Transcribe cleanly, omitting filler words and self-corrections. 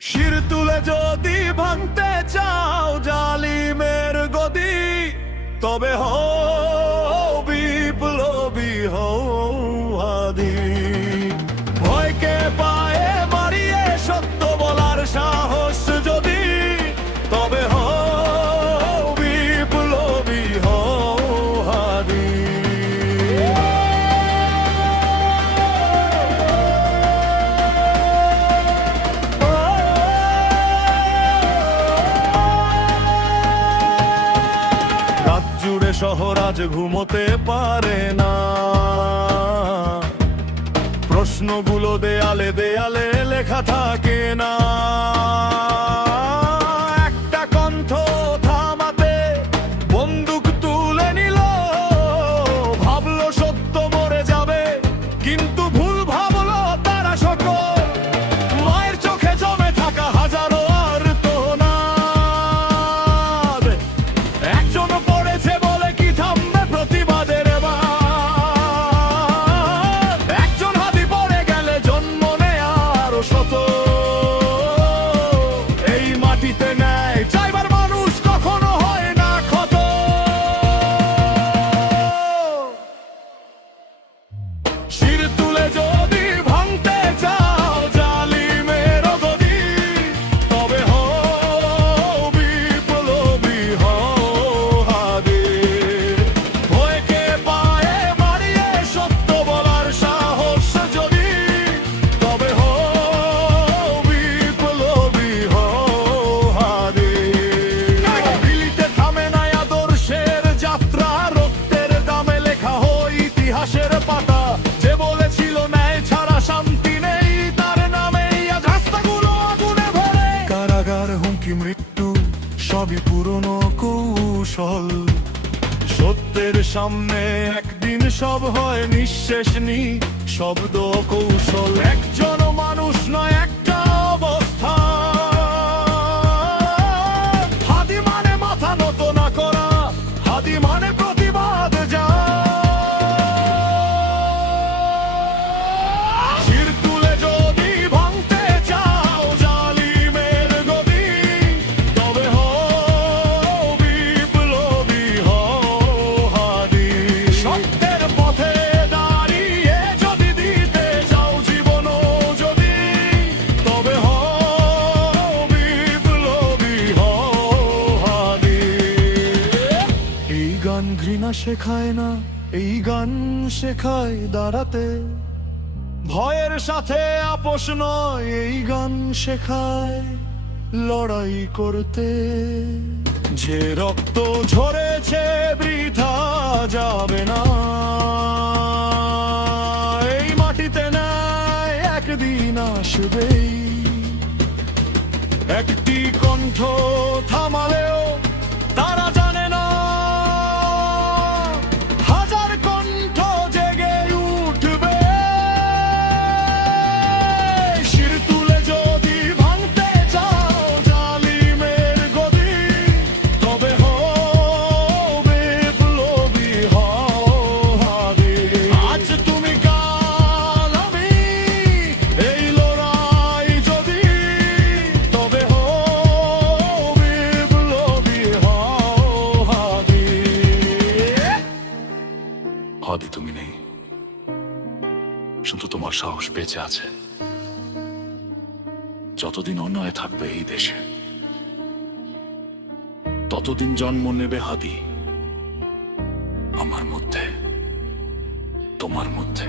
শির তুলে যদি ভাঙতে চাও জালিমের গদি, তবে হও বিপ্লবী, হও হাদি। ভয়কে পায়ে মারিয়ে সত্য বলার সাহস যদি, তবে হও বিপ্লবী, হও হাদি। রাত জুড়ে শহর আজ ঘুমোতে পারে না, প্রশ্নগুলো দেয়ালে দেয়ালে লেখা থাকে না। একটা কণ্ঠ থামাতে বন্দুক তুলে নিল, ভাবলো সত্য মরে যাবে, কিন্তু ভুল ভাবলো তারা সকল। মায়ের চোখে জমে থাকা হাজারো আর্তনাদ, একজন পড়েছে বলে কি থামবে প্রতিবাদের বাঁধ? একজন হাতি পড়ে গেলে জন্ম নেয় আরো শত। এই মাটিতে ন্যায় চাইবার মানুষ কখনো হয় না ক্ষত। শির তুলে যদি ভাঙতে চাও জালিমের গদি, তবে হও বিপ্লবী, হও হাদি। ভয়কে পায়ে মারিয়ে সত্য বলার সাহস যদি, তবে হও বিপ্লবী, হও হাদি। দিল্লিতে থামে না আদর্শের যাত্রা, রক্তের দামে লেখা হয় ইতিহাসের পাতা। যে বলেছিল ন্যায় ছাড়া শান্তি নেই, তার নামেই আজ রাস্তাগুলো আগুনে ভরে। কারাগার, হুমকি, মৃত্যু সবই পুরনো কৌশল। সত্যের সামনে একদিন সব হয় নিঃশেষ, শব্দ কৌশল। একজন মানুষ নয়, একটা অবস্থা। হাদি মানে মাথা নত না করা, হাদি মানে প্রতিবাদ যা। শির তুলে যদি ভাঙতে চাও জালিমের গদি, তবে হও বিপ্লবী, হও হাদি। সত্যের পথে দাঁড়িয়ে যদি দিতে চাও জীবন যদি, তবে হও বিপ্লবী, হও হাদি। এই গান ঘৃণা শেখায় না, এই গান শেখায় দাঁড়াতে। ভয়ের সাথে আপোষ নয়, এই গান শেখায় লড়াই করতে। যে রক্ত ঝরেছে বৃথা যাবে না, এই মাটিতে নাই একদিন আসবেই। একটি কণ্ঠ থামালেও তারা জানে না, হাজার কণ্ঠ জেগে উঠবে। শির তুলে যদি ভাঙতে চাও জালিমের গদি, তবে হও বিপ্লবী, হও হাদি। আজ তুমি কাল আমি, এই লড়াই যদি, তবে হও বিপ্লবী, হও হাদি। হাদি তুমি নেই, শুধু তোমার সাহস বেঁচে আছে। যতদিন অন্যায় থাকবে এই দেশে, ততদিন জন্ম নেবে হাদি আমার মধ্যে, তোমার মধ্যে।